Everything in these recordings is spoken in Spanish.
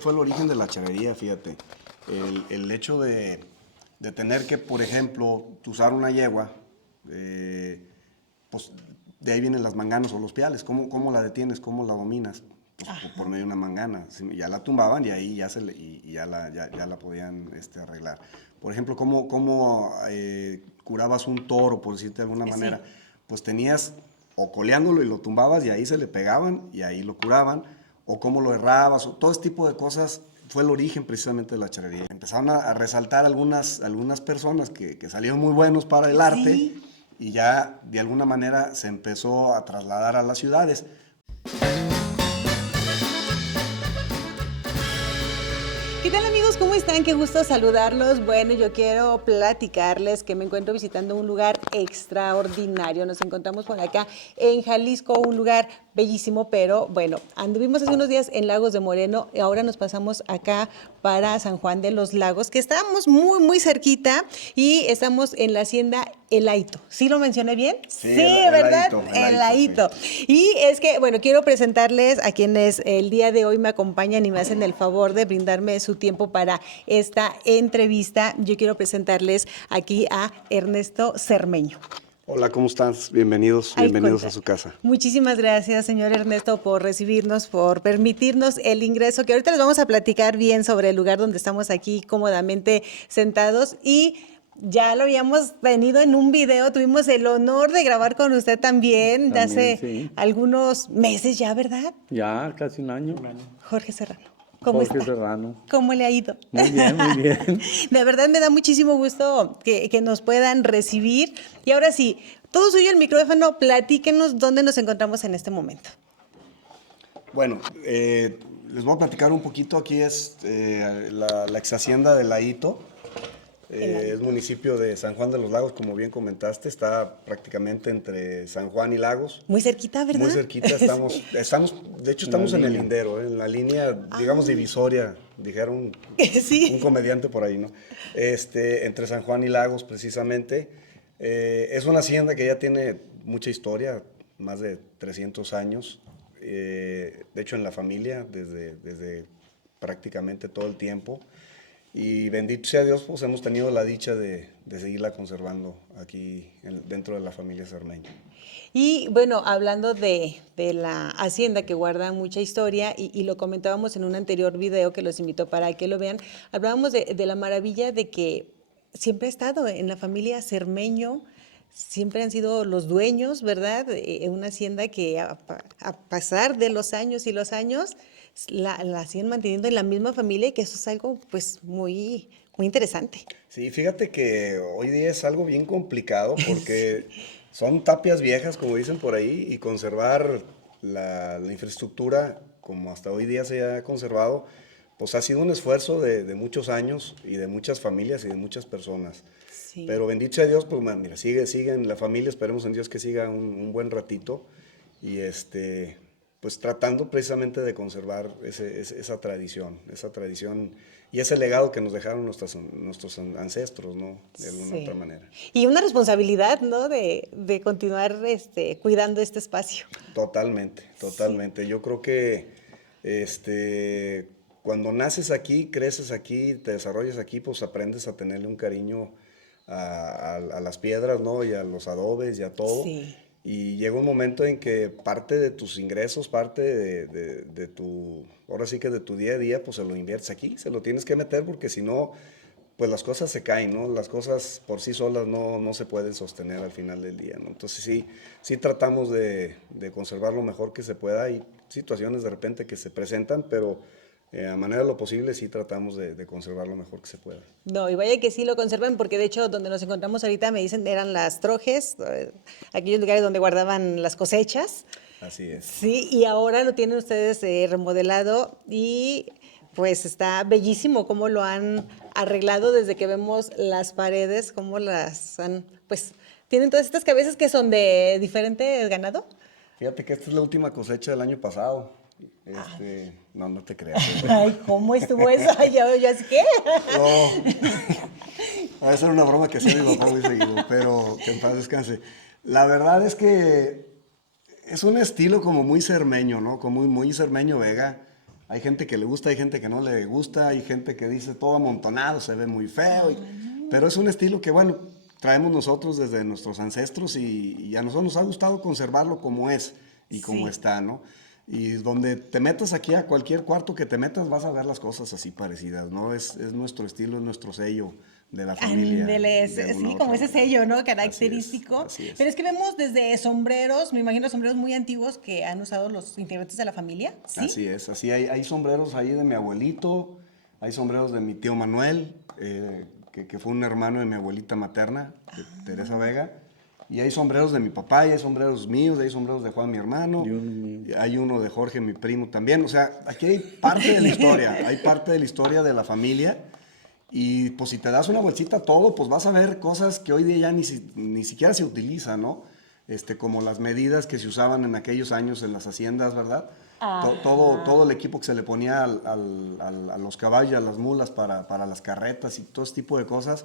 Fue el origen de la charrería, fíjate. El hecho de tener que, por ejemplo, usar una yegua, pues de ahí vienen las manganas o los piales. ¿Cómo la detienes? ¿Cómo la dominas? Pues por medio de una mangana. Ya la tumbaban y ahí y ya la podían arreglar. Por ejemplo, ¿cómo curabas un toro, por decirte de alguna manera? Pues tenías o coleándolo y lo tumbabas y ahí se le pegaban y ahí lo curaban, o cómo lo errabas, o todo ese tipo de cosas fue el origen precisamente de la charrería. Empezaron a resaltar algunas personas que salieron muy buenos para el arte y ya de alguna manera se empezó a trasladar a las ciudades. ¿Qué tal, amigos? ¿Cómo están? Qué gusto saludarlos. Bueno, yo quiero platicarles que me encuentro visitando un lugar extraordinario. Nos encontramos por acá en Jalisco, un lugar bellísimo, pero bueno, anduvimos hace unos días en Lagos de Moreno y ahora nos pasamos acá para San Juan de los Lagos, que estamos muy cerquita y estamos en la hacienda El Aito. ¿Sí lo mencioné bien? Sí, ¿verdad? El Aito. Sí. Y es que, bueno, quiero presentarles a quienes el día de hoy me acompañan y me hacen el favor de brindarme su tiempo para esta entrevista. Yo quiero presentarles aquí a Ernesto Cermeño. Hola, ¿cómo estás? Bienvenidos a su casa. Muchísimas gracias, señor Ernesto, por recibirnos, por permitirnos el ingreso, que ahorita les vamos a platicar bien sobre el lugar donde estamos aquí cómodamente sentados y ya lo habíamos tenido en un video, tuvimos el honor de grabar con usted también de hace algunos meses ya, ¿verdad? Ya, casi un año. Jorge Serrano. ¿Cómo está? Serrano. ¿Cómo le ha ido? Muy bien, muy bien. De verdad me da muchísimo gusto que nos puedan recibir. Y ahora sí, todo suyo el micrófono, platíquenos dónde nos encontramos en este momento. Bueno, les voy a platicar un poquito. Aquí es la ex hacienda de Aito. Es municipio de San Juan de los Lagos, como bien comentaste, está prácticamente entre San Juan y Lagos. Muy cerquita, ¿verdad? Muy cerquita, estamos de hecho estamos en el lindero, en la línea, digamos, divisoria, dijeron un comediante por ahí, ¿no? Entre San Juan y Lagos, precisamente. Es una hacienda que ya tiene mucha historia, más de 300 años, de hecho en la familia, desde prácticamente todo el tiempo. Y bendito sea Dios, pues hemos tenido la dicha de seguirla conservando aquí dentro de la familia Cermeño. Y bueno, hablando de la hacienda que guarda mucha historia, y lo comentábamos en un anterior video que los invito para que lo vean, hablábamos de la maravilla de que siempre ha estado en la familia Cermeño, siempre han sido los dueños, ¿verdad? Una hacienda que a pasar de los años y los años la siguen manteniendo en la misma familia y que eso es algo pues muy interesante. Sí, fíjate que hoy día es algo bien complicado porque son tapias viejas, como dicen por ahí, y conservar la infraestructura como hasta hoy día se ha conservado, pues ha sido un esfuerzo de muchos años y de muchas familias y de muchas personas. Sí. Pero bendito sea Dios, pues mira, sigue en la familia, esperemos en Dios que siga un buen ratito y pues tratando precisamente de conservar esa tradición y ese legado que nos dejaron nuestros ancestros, ¿no? De alguna otra manera. Y una responsabilidad, ¿no? De continuar cuidando este espacio. Totalmente. Sí. Yo creo que cuando naces aquí, creces aquí, te desarrollas aquí, pues aprendes a tenerle un cariño a las piedras, ¿no? Y a los adobes y a todo. Sí. Y llega un momento en que parte de tus ingresos, parte de tu, ahora sí que de tu día a día, pues se lo inviertes aquí, se lo tienes que meter porque si no, pues las cosas se caen, ¿no? Las cosas por sí solas no se pueden sostener al final del día, ¿no? Entonces sí tratamos de conservar lo mejor que se pueda. Hay situaciones de repente que se presentan, pero a manera de lo posible sí tratamos de conservar lo mejor que se pueda. No, y vaya que sí lo conservan, porque de hecho donde nos encontramos ahorita me dicen eran las trojes, aquellos lugares donde guardaban las cosechas. Así es. Sí, y ahora lo tienen ustedes remodelado y pues está bellísimo cómo lo han arreglado desde que vemos las paredes, cómo las han, pues tienen todas estas cabezas que son de diferente ganado. Fíjate que esta es la última cosecha del año pasado. No te creas. Ay, ¿cómo estuvo eso? ¿Yo así qué? No, esa era una broma que hacía mi papá muy seguido, pero que en paz descanse. La verdad es que es un estilo como muy cermeño, ¿no? Como muy cermeño Vega. Hay gente que le gusta, hay gente que no le gusta, hay gente que dice todo amontonado, se ve muy feo. Pero es un estilo que, bueno, traemos nosotros desde nuestros ancestros y a nosotros nos ha gustado conservarlo como es y como está, ¿no? Y donde te metas aquí, a cualquier cuarto que te metas, vas a ver las cosas así parecidas, ¿no? Es nuestro estilo, es nuestro sello de la familia. Ándele, sí, como ese sello, ¿no? Característico. Así es. Pero es que vemos desde sombreros, me imagino sombreros muy antiguos que han usado los integrantes de la familia, ¿sí? Así es, así hay sombreros ahí de mi abuelito, hay sombreros de mi tío Manuel, que fue un hermano de mi abuelita materna, Teresa Vega. Y hay sombreros de mi papá, y hay sombreros míos, hay sombreros de Juan, mi hermano, y hay uno de Jorge, mi primo también. O sea, aquí hay parte de la historia, hay parte de la historia de la familia. Y pues si te das una vueltita a todo, pues vas a ver cosas que hoy día ya ni siquiera se utilizan, ¿no? Como las medidas que se usaban en aquellos años en las haciendas, ¿verdad? Todo el equipo que se le ponía a los caballos, a las mulas para las carretas y todo ese tipo de cosas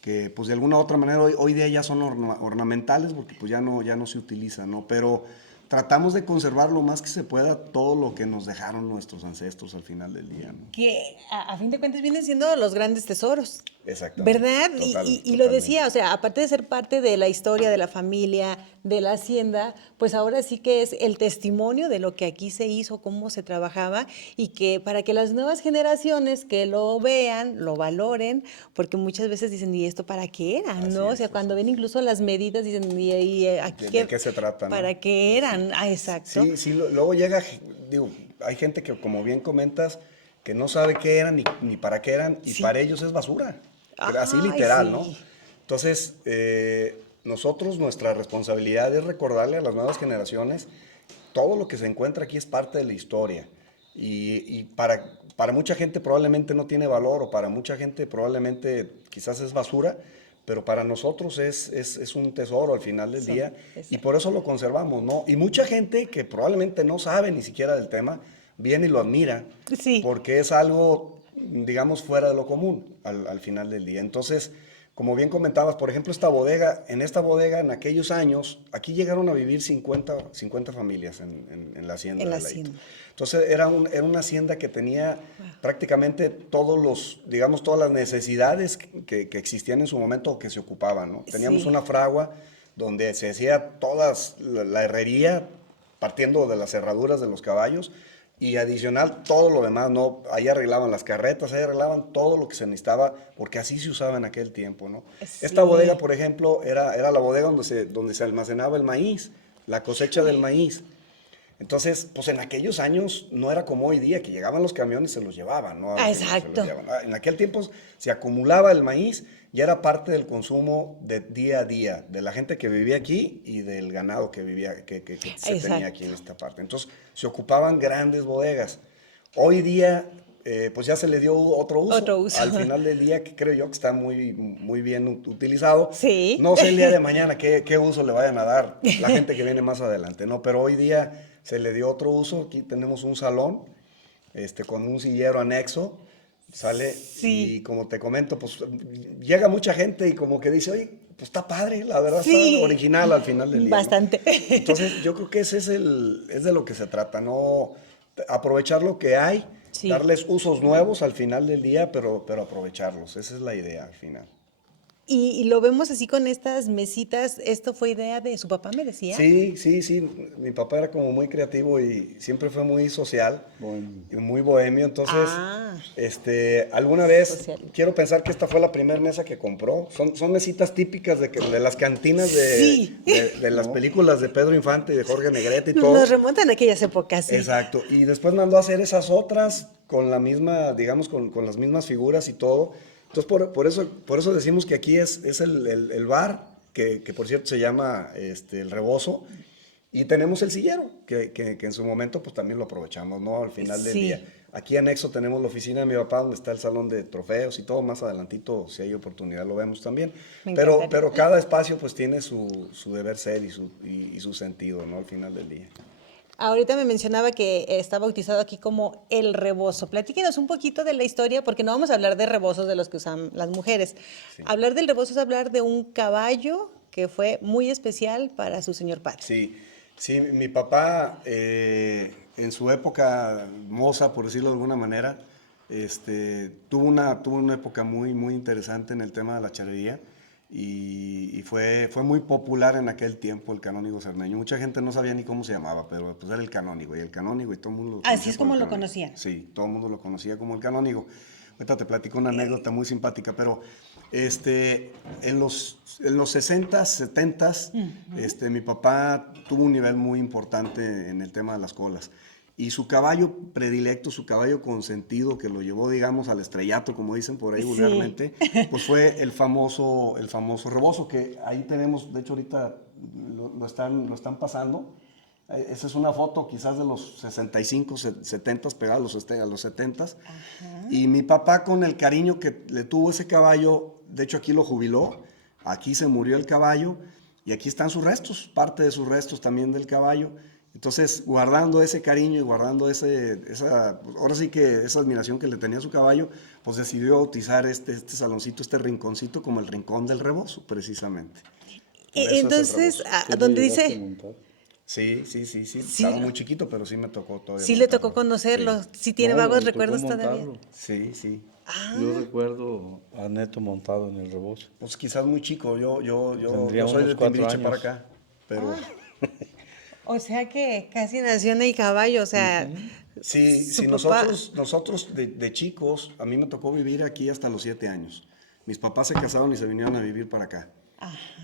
que pues de alguna u otra manera hoy día ya son ornamentales porque pues ya no se utilizan, ¿no? Pero tratamos de conservar lo más que se pueda todo lo que nos dejaron nuestros ancestros al final del día, ¿no? Que a fin de cuentas vienen siendo los grandes tesoros. Exactamente. ¿Verdad? Y lo decía, o sea, aparte de ser parte de la historia de la familia, de la hacienda, pues ahora sí que es el testimonio de lo que aquí se hizo, cómo se trabajaba y que para que las nuevas generaciones que lo vean, lo valoren, porque muchas veces dicen, ¿y esto para qué era? ¿No? O sea, cuando ven incluso las medidas dicen, ¿y aquí ¿De qué se trata, no? ¿Para qué eran? Ah, exacto. Sí, luego llega, digo, hay gente que como bien comentas, que no sabe qué eran ni para qué eran, y para ellos es basura. Así Ay, literal, sí. ¿no? Entonces, nosotros, nuestra responsabilidad es recordarle a las nuevas generaciones, todo lo que se encuentra aquí es parte de la historia. Y para mucha gente probablemente no tiene valor, o para mucha gente probablemente quizás es basura, pero para nosotros es un tesoro al final del día, y por eso lo conservamos, ¿no? Y mucha gente que probablemente no sabe ni siquiera del tema, viene y lo admira, Sí. porque es algo, digamos, fuera de lo común al final del día. Entonces, como bien comentabas, por ejemplo, en esta bodega, en aquellos años, aquí llegaron a vivir 50 familias en la hacienda. En la de Laito. hacienda. Entonces, era una hacienda que tenía prácticamente digamos, todas las necesidades que existían en su momento o que se ocupaban, ¿no? Teníamos una fragua donde se hacía la herrería, partiendo de las cerraduras de los caballos, y adicional todo lo demás, ¿no? Ahí arreglaban las carretas, ahí arreglaban todo lo que se necesitaba, porque así se usaba en aquel tiempo, ¿no? Sí. Esta bodega, por ejemplo, era la bodega donde se almacenaba el maíz, la cosecha del maíz. Entonces, pues en aquellos años no era como hoy día, que llegaban los camiones y se los llevaban, ¿no? Exacto. En aquel tiempo se acumulaba el maíz, ya era parte del consumo de día a día, de la gente que vivía aquí y del ganado que se tenía aquí en esta parte. Entonces, se ocupaban grandes bodegas. Hoy día, pues ya se le dio otro uso. Otro uso. Al final del día, que creo yo que está muy, muy bien utilizado. Sí. No sé el día de mañana qué uso le vayan a dar la gente que viene más adelante, ¿no? Pero hoy día se le dio otro uso. Aquí tenemos un salón con un sillero anexo. Sale y como te comento, pues llega mucha gente y como que dice, oye, pues está padre, la verdad está original al final del día. Bastante. ¿No? Entonces yo creo que ese es de lo que se trata, ¿no? Aprovechar lo que hay, darles usos nuevos al final del día, pero aprovecharlos. Esa es la idea al final. Y lo vemos así con estas mesitas. ¿Esto fue idea de su papá, me decía? Sí. Mi papá era como muy creativo y siempre fue muy social, y muy bohemio. Entonces, alguna vez, quiero pensar que esta fue la primera mesa que compró. Son mesitas típicas de las cantinas de las películas de Pedro Infante y de Jorge Negrete y todo. Nos remontan a aquellas épocas, sí. Exacto. Y después mandó a hacer esas otras con la misma, digamos, con las mismas figuras y todo. Entonces, por eso decimos que aquí es el bar, que por cierto se llama el Rebozo, y tenemos el sillero, que en su momento pues también lo aprovechamos, ¿no? Al final del día. Aquí anexo tenemos la oficina de mi papá, donde está el salón de trofeos y todo. Más adelantito, si hay oportunidad, lo vemos también. Pero cada espacio pues tiene su deber ser y su sentido, ¿no? Al final del día. Ahorita me mencionaba que está bautizado aquí como el rebozo. Platíquenos un poquito de la historia, porque no vamos a hablar de rebozos de los que usan las mujeres. Sí. Hablar del rebozo es hablar de un caballo que fue muy especial para su señor padre. Sí, mi papá en su época moza, por decirlo de alguna manera, tuvo una época muy, muy interesante en el tema de la charrería y fue muy popular en aquel tiempo el canónigo cerneño. Mucha gente no sabía ni cómo se llamaba, pero pues era el canónigo y todo el mundo lo conocía. Así es como lo conocían. Sí, todo el mundo lo conocía como el canónigo. Ahorita te platico una anécdota muy simpática, pero en los 60s, 70s, mi papá tuvo un nivel muy importante en el tema de las colas. Y su caballo predilecto, su caballo consentido, que lo llevó, digamos, al estrellato, como dicen por ahí vulgarmente, pues fue el famoso rebozo, que ahí tenemos, de hecho ahorita lo están pasando. Esa es una foto quizás de los 65, 70, pegados a los 70. Ajá. Y mi papá, con el cariño que le tuvo ese caballo, de hecho aquí lo jubiló, aquí se murió el caballo y aquí están sus restos, parte de sus restos también del caballo. Entonces, guardando ese cariño y guardando ahora sí que esa admiración que le tenía a su caballo, pues decidió bautizar este saloncito, este rinconcito, como el Rincón del Rebozo, precisamente. Entonces, donde dice... Sí. Estaba muy chiquito, pero sí me tocó todavía. Sí, le tocó conocerlo. Sí, tiene vagos recuerdos todavía. Sí. Yo recuerdo a Neto montado en el rebozo. Pues quizás muy chico. Yo Tendría soy de unos 4 Timbiriche años. para acá, pero... O sea que casi nació en el caballo, o sea... Sí, papá... nosotros de chicos, a mí me tocó vivir aquí hasta los 7 años. Mis papás se casaron y se vinieron a vivir para acá.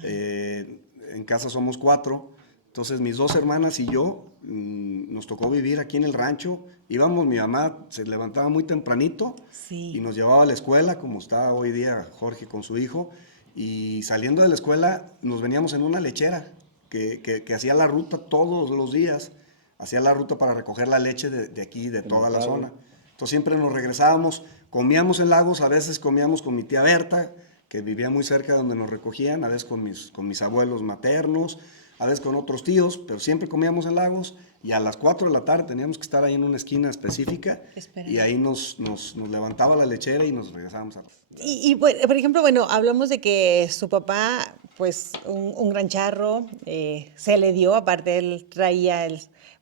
En casa somos 4. Entonces mis 2 hermanas y yo nos tocó vivir aquí en el rancho. Íbamos, mi mamá se levantaba muy tempranito y nos llevaba a la escuela, como está hoy día Jorge con su hijo. Y saliendo de la escuela nos veníamos en una lechera que hacía la ruta todos los días. Hacía la ruta para recoger la leche de aquí, de toda la zona. Entonces siempre nos regresábamos, comíamos en Lagos, a veces comíamos con mi tía Berta, que vivía muy cerca de donde nos recogían, a veces con mis abuelos maternos, a veces con otros tíos, pero siempre comíamos en Lagos y a las 4 de la tarde teníamos que estar ahí en una esquina específica y ahí nos levantaba la lechera y nos regresábamos a la... Y por ejemplo, bueno, hablamos de que su papá, pues un gran charro, se le dio, aparte él traía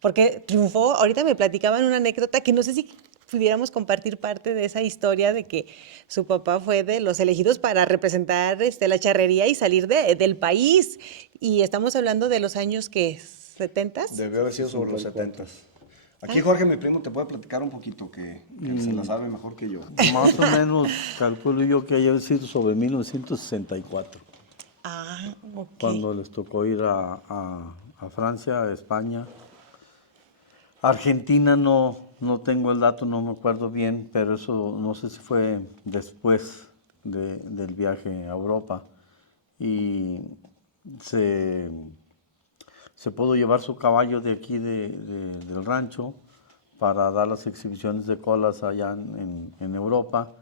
porque triunfó. Ahorita me platicaban una anécdota que no sé si pudiéramos compartir parte de esa historia de que su papá fue de los elegidos para representar la charrería y salir del país. Y estamos hablando de los años que, ¿70s? Debió haber sido sobre los 70s. Aquí Jorge, mi primo, te puede platicar un poquito, que él se la sabe mejor que yo. Más o menos calculo yo que haya sido sobre 1964. Ok. Cuando les tocó ir a Francia, a España. Argentina no tengo el dato, no me acuerdo bien, pero eso no sé si fue después del viaje a Europa. Y se pudo llevar su caballo de aquí del rancho para dar las exhibiciones de colas allá en Europa,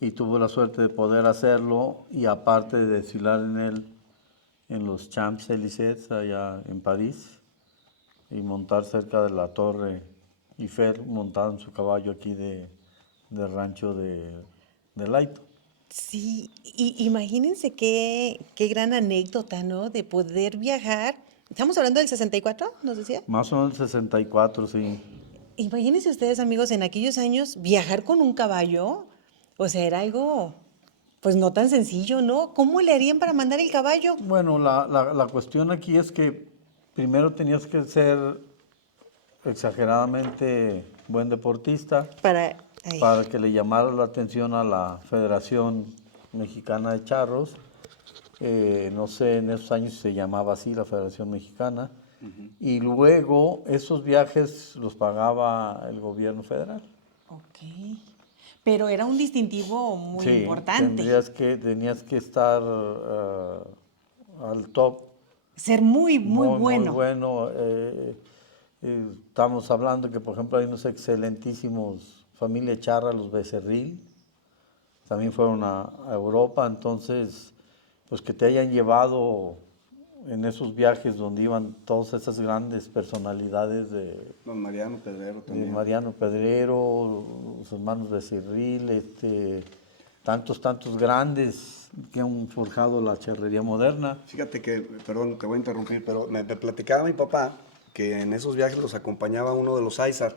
y tuvo la suerte de poder hacerlo, y aparte de desfilar en él en los Champs-Élysées allá en París y montar cerca de la Torre Eiffel, montado en su caballo aquí del rancho de Laito. Sí, y imagínense qué gran anécdota, ¿no? De poder viajar. ¿Estamos hablando del 64, nos decía? Más o menos 64, sí. Imagínense ustedes, amigos, en aquellos años viajar con un caballo, o sea, era algo, pues no tan sencillo, ¿no? ¿Cómo le harían para mandar el caballo? Bueno, la cuestión aquí es que primero tenías que ser exageradamente buen deportista para que le llamara la atención a la Federación Mexicana de Charros. No sé, en esos años se llamaba así la Federación Mexicana. Y luego esos viajes los pagaba el gobierno federal. Ok. Pero era un distintivo muy importante. Tenías que estar al top. Ser muy bueno. Muy bueno. Estamos hablando que, por ejemplo, hay unos excelentísimos familia charra, los Becerril, también fueron a Europa. Entonces, pues que te hayan llevado en esos viajes donde iban todas esas grandes personalidades de... Don Mariano Pedrero también. Mariano Pedrero, los hermanos Becerril, tantos grandes que han forjado la charrería moderna. Fíjate que, perdón, te voy a interrumpir, pero me platicaba mi papá que en esos viajes los acompañaba uno de los Aizar,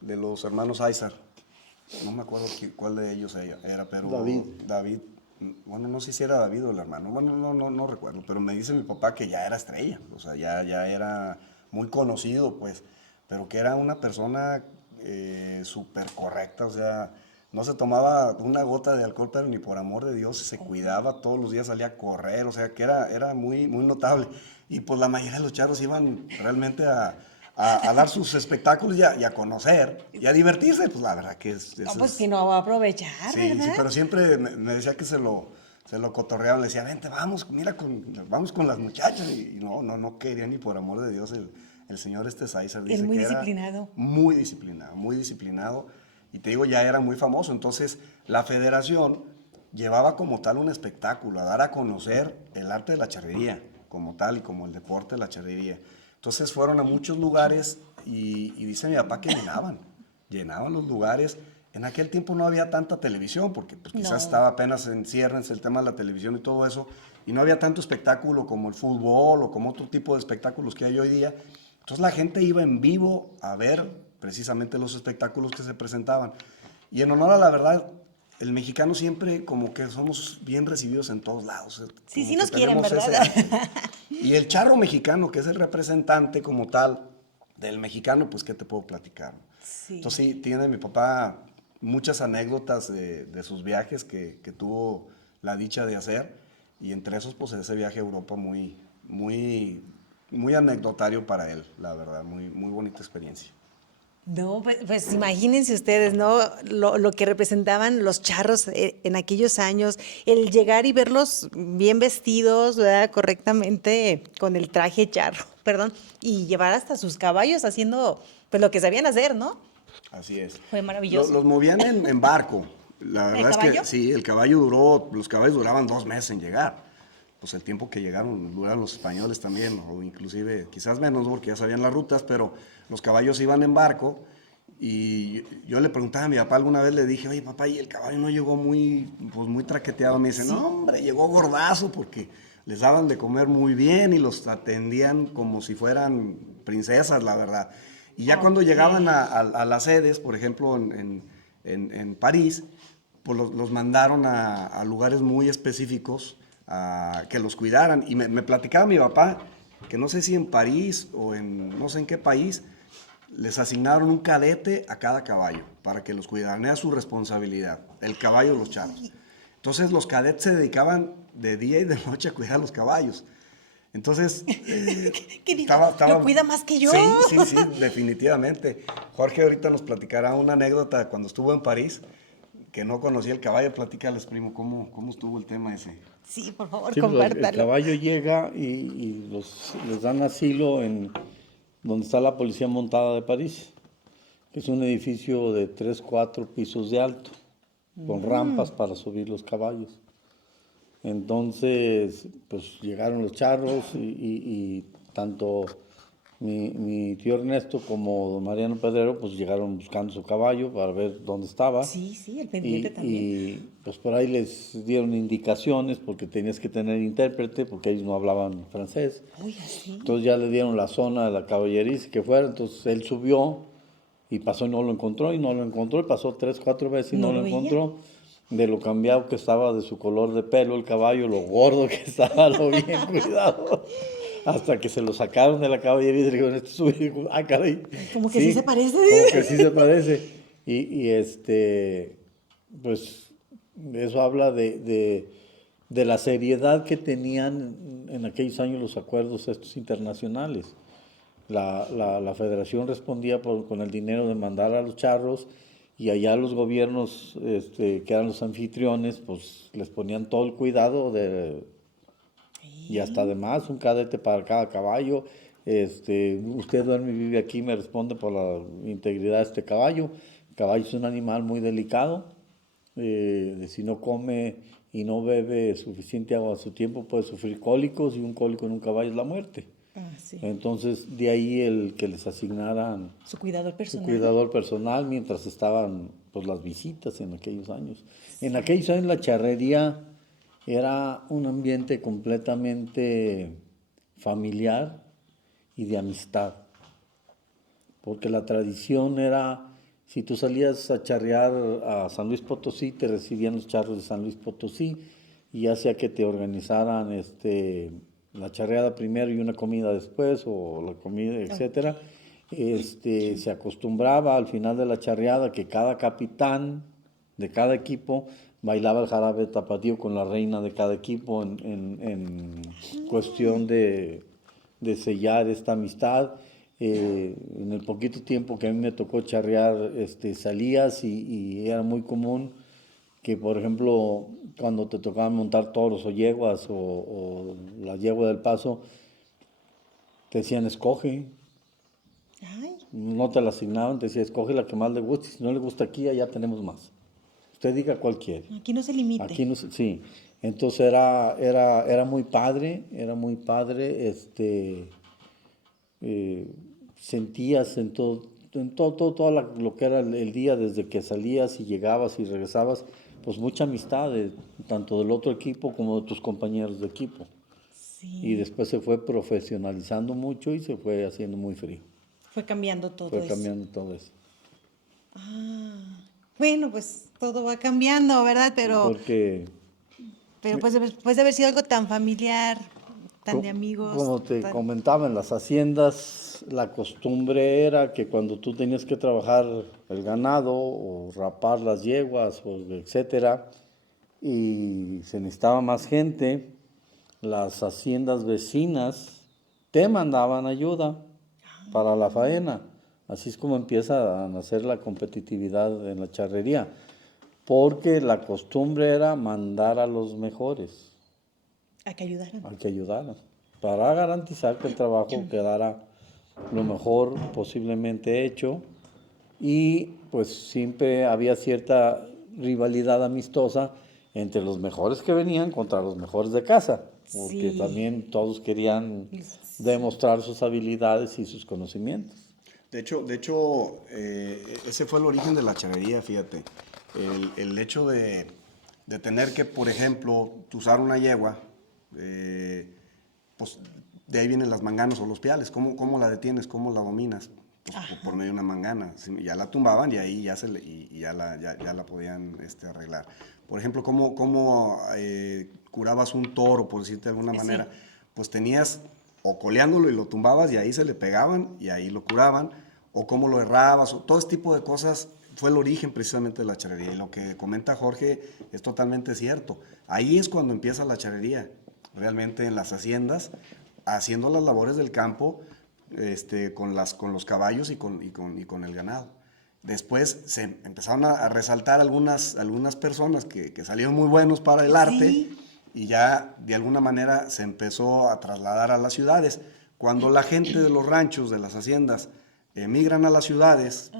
de los hermanos Aizar. No me acuerdo cuál de ellos era, pero David, bueno, no sé si era David o el hermano, bueno, no recuerdo, pero me dice mi papá que ya era estrella, o sea, ya era muy conocido, pues, pero que era una persona súper correcta, o sea, no se tomaba una gota de alcohol, pero ni por amor de Dios, se cuidaba, todos los días salía a correr, o sea, que era muy, muy notable. Y pues la mayoría de los charros iban realmente a dar sus espectáculos y a conocer y a divertirse, pues la verdad que No, pues que no va a aprovechar, sí, ¿verdad? sí, pero siempre me decía que se lo cotorreaba, le decía, vente, vamos, mira, vamos con las muchachas, y no quería ni por amor de Dios el señor Sáizer, dice Es muy que era disciplinado. muy disciplinado, y te digo, ya era muy famoso, entonces la federación llevaba como tal un espectáculo, a dar a conocer el arte de la charrería, como tal, y como el deporte de la charrería. Entonces fueron a muchos lugares y dice mi papá que llenaban los lugares. En aquel tiempo no había tanta televisión, porque pues, quizás estaba apenas en ciernes el tema de la televisión y todo eso, y no había tanto espectáculo como el fútbol o como otro tipo de espectáculos que hay hoy día. Entonces la gente iba en vivo a ver precisamente los espectáculos que se presentaban. Y en honor a la verdad, el mexicano siempre como que somos bien recibidos en todos lados. Sí, Como sí que nos quieren, tenemos ¿verdad? Y el charro mexicano, que es el representante como tal del mexicano, pues ¿qué te puedo platicar? Sí. Entonces sí, tiene mi papá muchas anécdotas de sus viajes que tuvo la dicha de hacer, y entre esos pues ese viaje a Europa muy anecdotario para él, la verdad, muy bonita experiencia. No, pues imagínense ustedes, ¿no? Lo que representaban los charros en aquellos años, el llegar y verlos bien vestidos, ¿verdad? Correctamente con el traje charro, perdón, y llevar hasta sus caballos haciendo pues lo que sabían hacer, ¿no? Así es. Fue maravilloso. Los movían en barco. La ¿El verdad es caballo? que sí, los caballos duraban 2 meses en llegar. Pues el tiempo que llegaron duraron los españoles también, o inclusive quizás menos porque ya sabían las rutas, pero los caballos iban en barco. Y yo le preguntaba a mi papá alguna vez, le dije, oye papá, ¿y el caballo no llegó muy traqueteado? Me dice, no hombre, llegó gordazo porque les daban de comer muy bien y los atendían como si fueran princesas, la verdad. Y ya cuando llegaban a las sedes, por ejemplo en París, pues los mandaron a lugares muy específicos a que los cuidaran. Y me platicaba mi papá que no sé si en París o en no sé en qué país, les asignaron un cadete a cada caballo para que los cuidaran. Era su responsabilidad, el caballo de los charros. Entonces los cadetes se dedicaban de día y de noche a cuidar a los caballos. Entonces, ¿Qué dijo? ¿Lo cuida más que yo? Sí, definitivamente. Jorge ahorita nos platicará una anécdota cuando estuvo en París, que no conocía el caballo. Platícales, primo, ¿cómo estuvo el tema ese? Sí, por favor, Sí, pues, compártalo. el caballo llega y les dan asilo en donde está la policía montada de París, que es un edificio de 3, 4 pisos de alto, con rampas para subir los caballos. Entonces, pues llegaron los charros y tanto mi tío Ernesto como don Mariano Pedrero, pues llegaron buscando su caballo para ver dónde estaba. Sí, el pendiente también. Y pues por ahí les dieron indicaciones porque tenías que tener intérprete porque ellos no hablaban francés. Uy, así. Entonces ya le dieron la zona de la caballeriza que fuera, entonces él subió y pasó y no lo encontró, y pasó 3, 4 veces y no lo encontró. De lo cambiado que estaba de su color de pelo el caballo, lo gordo que estaba, lo bien cuidado. Hasta que se lo sacaron de la caballería y dijeron, esto es su hijo. Ah, caray. Como que sí se parece. Como que sí se parece. Pues eso habla de la seriedad que tenían en aquellos años los acuerdos estos internacionales. La federación respondía con el dinero de mandar a los charros, y allá los gobiernos que eran los anfitriones, pues les ponían todo el cuidado y hasta además un cadete para cada caballo. Usted duerme y vive aquí, me responde por la integridad de este caballo. El caballo es un animal muy delicado. Si no come y no bebe suficiente agua a su tiempo, puede sufrir cólicos, y un cólico en un caballo es la muerte. Sí. Entonces, de ahí el que les asignaran su cuidador personal mientras estaban pues las visitas en aquellos años. En aquellos años la charrería era un ambiente completamente familiar y de amistad. porque la tradición era, si tú salías a charrear a San Luis Potosí, te recibían los charros de San Luis Potosí, y ya sea que te organizaran la charreada primero y una comida después, o la comida, etcétera. Se acostumbraba al final de la charreada que cada capitán de cada equipo bailaba el jarabe tapatío con la reina de cada equipo en cuestión de sellar esta amistad. En el poquito tiempo que a mí me tocó charrear, salías y era muy común que, por ejemplo, cuando te tocaban montar toros o yeguas o la yegua del paso, te decían escoge. Ay. No te la asignaban, te decía escoge la que más le guste, si no le gusta aquí, allá tenemos más. Usted diga cuál quiere. Aquí no se limite. Aquí no sí. Entonces era muy padre, sentías todo lo que era el día, desde que salías y llegabas y regresabas, pues mucha amistad, tanto del otro equipo como de tus compañeros de equipo. Sí. Y después se fue profesionalizando mucho y se fue haciendo muy frío. Fue cambiando todo eso. Fue cambiando todo eso. Bueno, pues todo va cambiando, ¿verdad? Porque pues después de haber sido algo tan familiar, tan de amigos. como te comentaba, en las haciendas la costumbre era que cuando tú tenías que trabajar el ganado o rapar las yeguas, o etcétera, y se necesitaba más gente, las haciendas vecinas te mandaban ayuda para la faena. Así es como empieza a nacer la competitividad en la charrería, porque la costumbre era mandar a los mejores. A que ayudaran. A que ayudaran, para garantizar que el trabajo quedara lo mejor posiblemente hecho, y pues siempre había cierta rivalidad amistosa entre los mejores que venían contra los mejores de casa, porque Sí. también todos querían demostrar sus habilidades y sus conocimientos. De hecho, ese fue el origen de la charrería, fíjate. El hecho de tener que, por ejemplo, usar una yegua, pues de ahí vienen las manganas o los piales. ¿Cómo la detienes? ¿Cómo la dominas? Pues por medio de una mangana. Ya la tumbaban y ahí ya la podían arreglar. Por ejemplo, ¿cómo curabas un toro, por decirte de alguna manera? Pues tenías o coleándolo y lo tumbabas y ahí se le pegaban y ahí lo curaban, o cómo lo errabas, o todo ese tipo de cosas fue el origen precisamente de la charrería. Y lo que comenta Jorge es totalmente cierto. Ahí es cuando empieza la charrería, realmente en las haciendas, haciendo las labores del campo, con los caballos y con el ganado. Después se empezaron a resaltar algunas personas que salieron muy buenos para el arte, y ya de alguna manera se empezó a trasladar a las ciudades. Cuando la gente de los ranchos, de las haciendas, emigran a las ciudades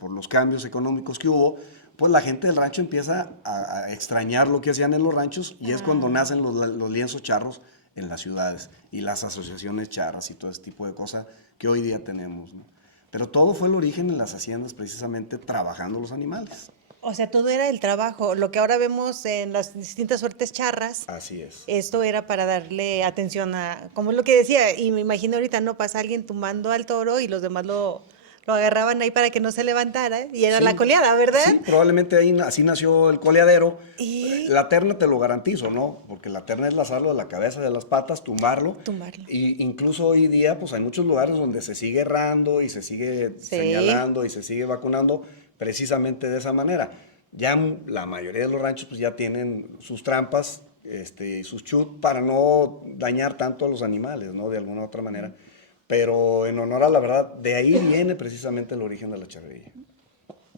por los cambios económicos que hubo, pues la gente del rancho empieza a extrañar lo que hacían en los ranchos, y es cuando nacen los lienzos charros en las ciudades y las asociaciones charras y todo ese tipo de cosas que hoy día tenemos, ¿no? Pero todo fue el origen en las haciendas, precisamente trabajando los animales. O sea, todo era el trabajo. Lo que ahora vemos en las distintas suertes charras. Así es. Esto era para darle atención como es lo que decía, y me imagino ahorita no pasa alguien tumbando al toro y los demás lo agarraban ahí para que no se levantara, y era la coleada, ¿verdad? Sí, probablemente así nació el coleadero. La terna te lo garantizo, ¿no? Porque la terna es lazarlo de la cabeza, de las patas, tumbarlo. Y incluso hoy día, pues hay muchos lugares donde se sigue errando y se sigue señalando y se sigue vacunando precisamente de esa manera. Ya la mayoría de los ranchos pues ya tienen sus trampas, sus chut, para no dañar tanto a los animales, ¿no? De alguna u otra manera. Pero en honor a la verdad, de ahí viene precisamente el origen de la charrería.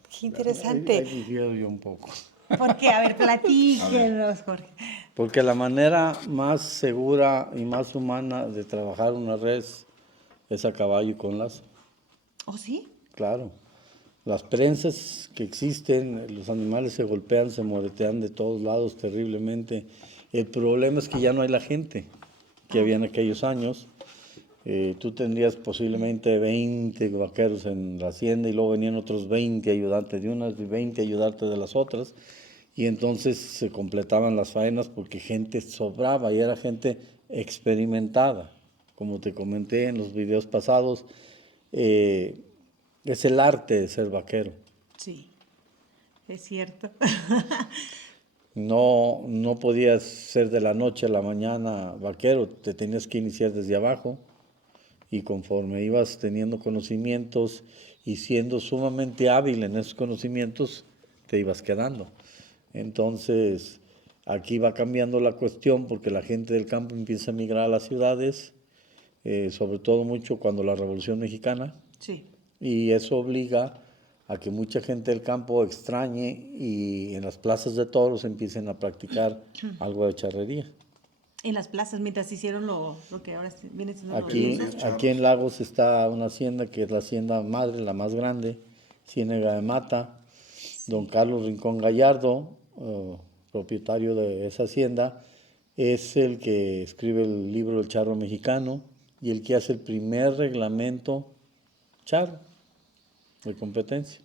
Qué interesante. Ahí difiero yo un poco. ¿Por qué? A ver, platíquenos, Jorge. Porque la manera más segura y más humana de trabajar una res es a caballo y con lazo. ¿Oh, sí? Claro. Las prensas que existen, los animales se golpean, se moretean de todos lados terriblemente. El problema es que ya no hay la gente que había en aquellos años. Tú tendrías posiblemente 20 vaqueros en la hacienda, y luego venían otros 20 ayudantes de unas y 20 ayudantes de las otras, y entonces se completaban las faenas porque gente sobraba y era gente experimentada. Como te comenté en los videos pasados, Es el arte de ser vaquero. Sí, es cierto. No podías ser de la noche a la mañana vaquero, te tenías que iniciar desde abajo y conforme ibas teniendo conocimientos y siendo sumamente hábil en esos conocimientos, te ibas quedando. Entonces, aquí va cambiando la cuestión porque la gente del campo empieza a migrar a las ciudades, sobre todo mucho cuando la Revolución Mexicana, Sí. y eso obliga a que mucha gente del campo extrañe y en las plazas de toros empiecen a practicar algo de charrería. En las plazas, mientras hicieron lo que ahora viene siendo Aquí en Lagos está una hacienda que es la hacienda madre, la más grande, Ciénega de Mata. Don Carlos Rincón Gallardo, propietario de esa hacienda, es el que escribe el libro El Charro Mexicano y el que hace el primer reglamento charro de competencia.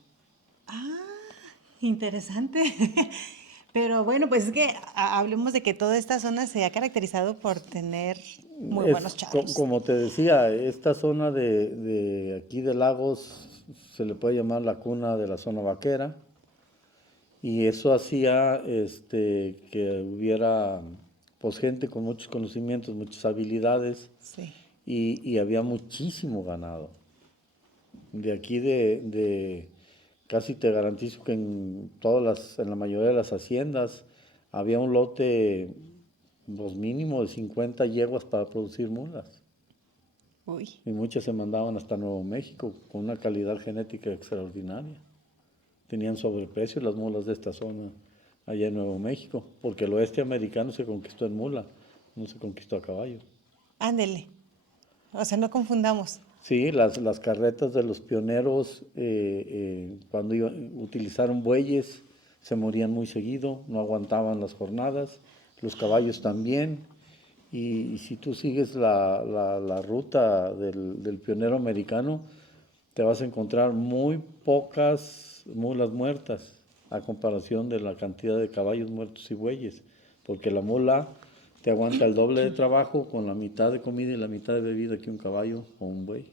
Interesante. Pero bueno, pues es que hablemos de que toda esta zona se ha caracterizado por tener muy buenos charros. Como te decía, esta zona de aquí de Lagos se le puede llamar la cuna de la zona vaquera y eso hacía que hubiera pues gente con muchos conocimientos, muchas habilidades Sí. y había muchísimo ganado. De aquí casi te garantizo que en la mayoría de las haciendas había un lote, pues mínimo de 50 yeguas para producir mulas. Uy. Y muchas se mandaban hasta Nuevo México con una calidad genética extraordinaria. Tenían sobreprecio las mulas de esta zona allá en Nuevo México, porque el oeste americano se conquistó en mula, no se conquistó a caballo. Ándele. O sea, no confundamos. Sí, las carretas de los pioneros, cuando utilizaron bueyes, se morían muy seguido, no aguantaban las jornadas, los caballos también, y si tú sigues la ruta del pionero americano, te vas a encontrar muy pocas mulas muertas a comparación de la cantidad de caballos muertos y bueyes, porque la mula te aguanta el doble de trabajo con la mitad de comida y la mitad de bebida que un caballo o un buey.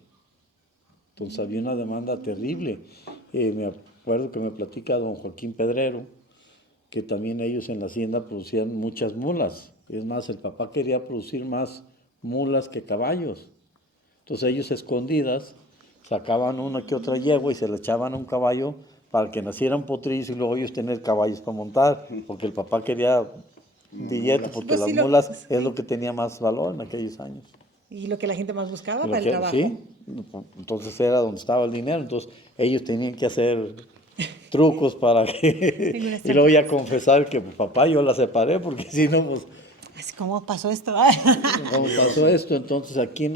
Entonces había una demanda terrible. Me acuerdo que me platica don Joaquín Pedrero, que también ellos en la hacienda producían muchas mulas. Es más, el papá quería producir más mulas que caballos. Entonces ellos escondidas sacaban una que otra yegua y se la echaban a un caballo para que nacieran potrillos y luego ellos tener caballos para montar, porque el papá quería billete, porque Pues las sí, mulas es lo que tenía más valor en aquellos años. Y lo que la gente más buscaba para el trabajo. Sí, entonces era donde estaba el dinero, entonces ellos tenían que hacer trucos para que... y luego ya confesar que papá yo la separé, porque si no, pues... ¿Cómo pasó esto? ¿Cómo pasó esto? Entonces aquí en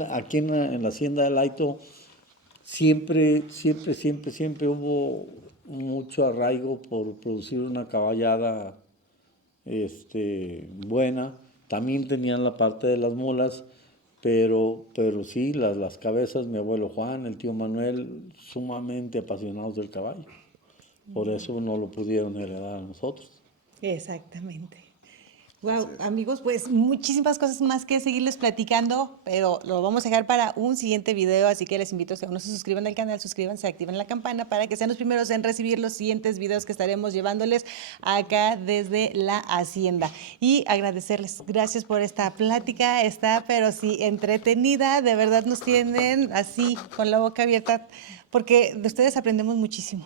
la hacienda de Laito siempre hubo mucho arraigo por producir una caballada buena. También tenían la parte de las mulas, pero sí, las cabezas, mi abuelo Juan, el tío Manuel, sumamente apasionados del caballo. Por eso no lo pudieron heredar a nosotros. Exactamente. Wow, amigos, pues muchísimas cosas más que seguirles platicando, pero lo vamos a dejar para un siguiente video, así que les invito a que no se suscriban al canal, suscríbanse, activen la campana para que sean los primeros en recibir los siguientes videos que estaremos llevándoles acá desde la hacienda. Y agradecerles, gracias por esta plática, pero sí entretenida, de verdad nos tienen así con la boca abierta, porque de ustedes aprendemos muchísimo.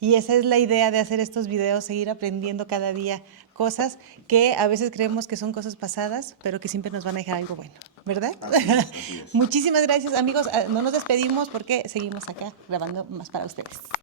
Y esa es la idea de hacer estos videos, seguir aprendiendo cada día cosas que a veces creemos que son cosas pasadas, pero que siempre nos van a dejar algo bueno, ¿verdad? Así es. Muchísimas gracias, amigos. No nos despedimos porque seguimos acá grabando más para ustedes.